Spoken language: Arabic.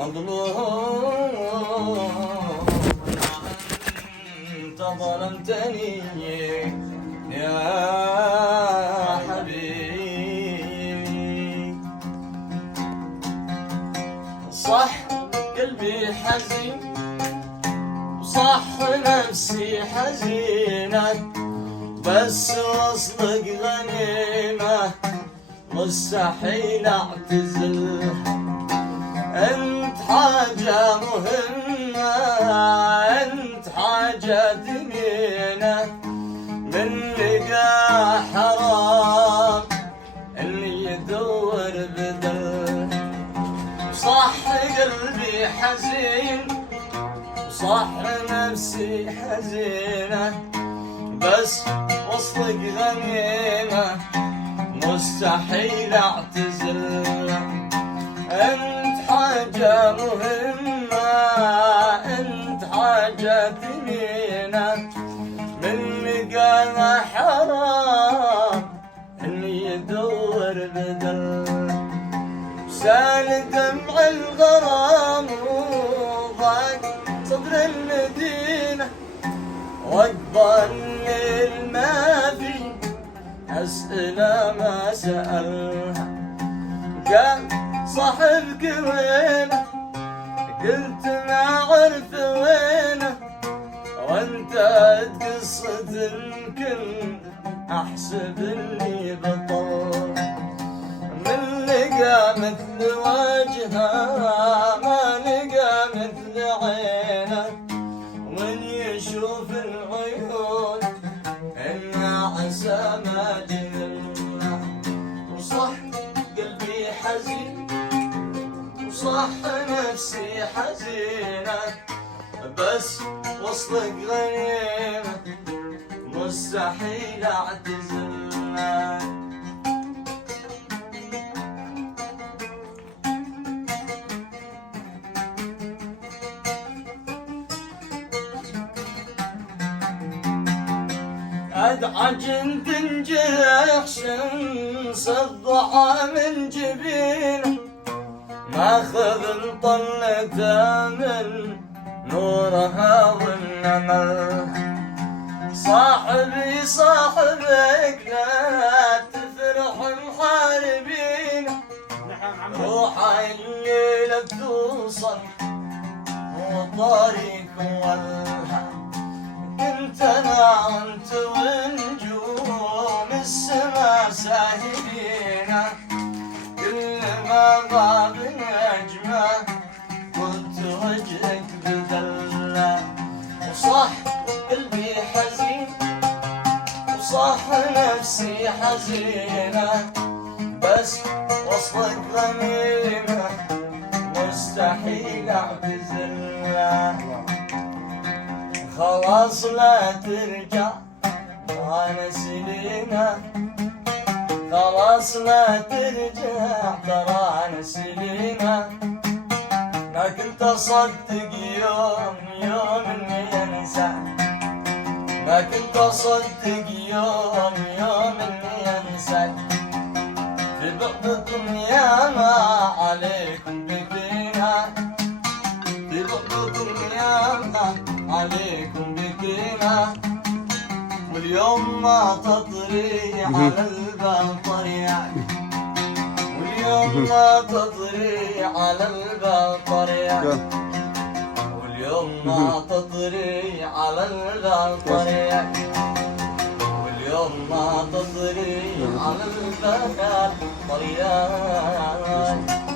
مظلوم أنت ظلمتني يا حبيبي. صح قلبي حزين وصح نفسي حزينة، بس وصلك غنيمة مستحيل اعتزل. انت حاجة مهمة، انت حاجة ثمينة، من لقى حرام اللي يدور بدل. صح قلبي حزين وصح نفسي حزينة، بس وصلك غنيمة مستحيل اعتزل. انت حاجة مهمة، انت حاجة ثمينة، من لقاها حرام اللي يدور بدل. سال دمع الغرام وضاق صدر المدينة، واقبل الليل ما في أسئلة ما سألها. قال صاحبك وينه؟ قلت ما عرف وينه، وانت تقصد يمكن احسب اني بطل. من لقى مثل وجهه ما لقى مثل عينه، ومن يشوف العيون إنا عسى ما جننا. وصح قلبي حزين وصح نفسي حزينة، بس وصلك غنيمة مستحيل اعتزلنا. أدعج تنجرح شمس الضحى من جبينه، ماخذ طلتها من نورها والنمل. صاحبي صاحبك لا تفرح محاربين، روحي الليلة توصل وطريق والها. كنت انا وانت ونجوم السما ساهرين، كل ما غاب نجمه قلت وجهك بدلنا. وصح قلبي حزين وصح نفسي حزينة، بس وصلك غنيمة مستحيل اعتزلنا. خلاص لا ترجع وانا سلينا، خلاص لا ترجع ترانا سلينا. ما كنت اصدق يوم اني انسى، ما كنت اصدق يوم اني انسى. في بعضكم يا ما عليكم بكينا، في بعضكم يا ما عليكم بكينا. واليوم ما تطري على الباب طريق، واليوم ما تطري على الباب طريق، واليوم ما تطري على الباب طريق، واليوم ما تطري على الباب طريق.